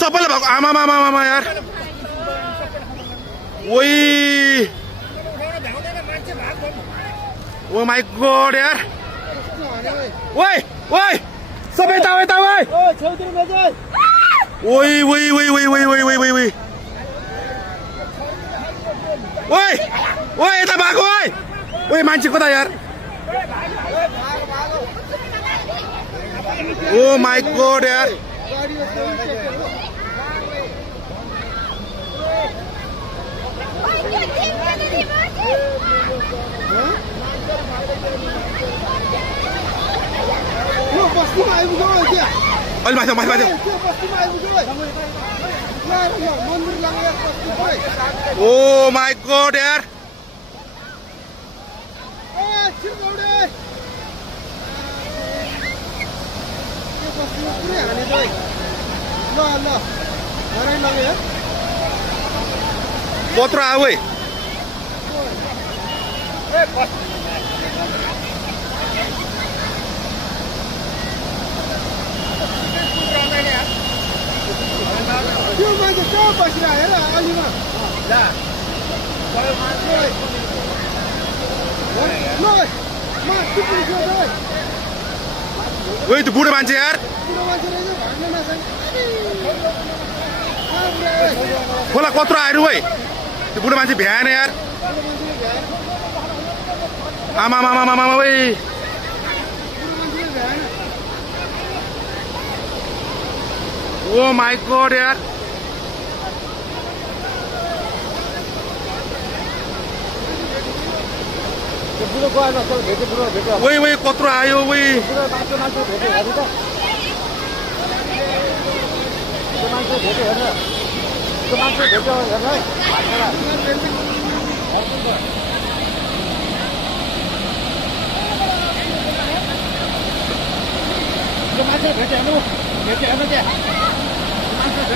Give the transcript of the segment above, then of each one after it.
सबैले भएको आमा यार ओइ ओ माई गॉड यार ओइ ओइ सबै यता ओइ ओइ ओइ ओइ ओइ ओइ ओइ ओइ ओइ ओइ ओइ ओइ यता भएको ओइ ओइ मान्छे कता यार ओ माई गॉड यार अलि माथि माथि ओ माई गॉड यार कत्रो आऊ है ओइ त्यो बुढो मान्छे यार खोला कत्रो आएर है त्यो बुढो मान्छे भ्याएन यार आमा ओइ ओ माई गॉड यार ओइ ओइ कत्रो आयो ओइ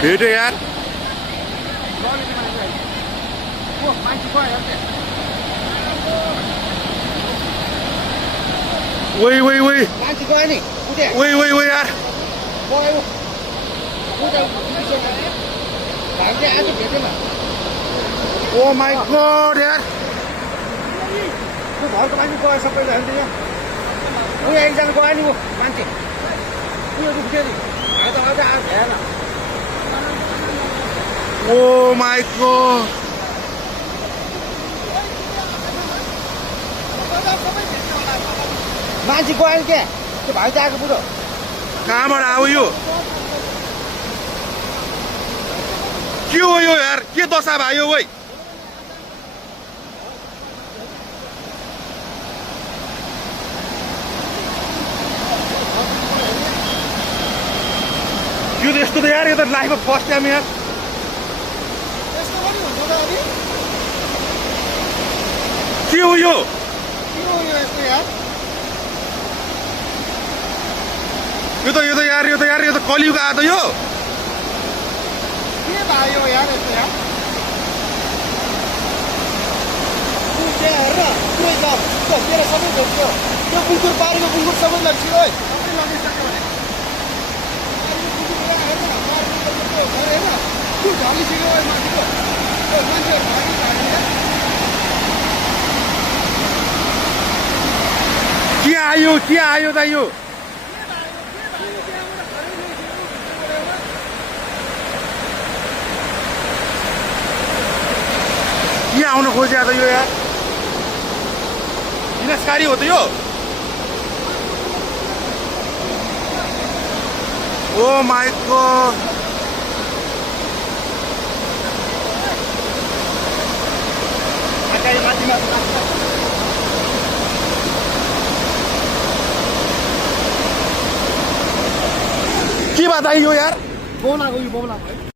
भेट्यो यार ओइ ओइ ओइ ओइ ओइ ओइ यार ओ माई गॉड यार घरको मान्छे गयो सबैले होइन यहाँ एकजना गयो नि ऊ मान्छे उयो दुख्थ्यो नि आज भएन ओ माई गॉड मान्छे गयो नि क्या त्यो भाइ त आएको बुढो कहाँबाट आऊ यो के हो यो यार के दशा भयो ओइ यो त यस्तो त यार यो त लाइफमा फर्स्ट टाइम यार के हो यो यो त कलियुग आयो त यो के भयो यार यस्तो यार हेर तेरो सबै भेट्यो त्यो कुकुर पारेको कुकुर सबै लग्यो है के आयो त यो के आउन खोज्या त यो यार विनाशकारी हो त यो ओ माई गॉड के बात आयो यार बोला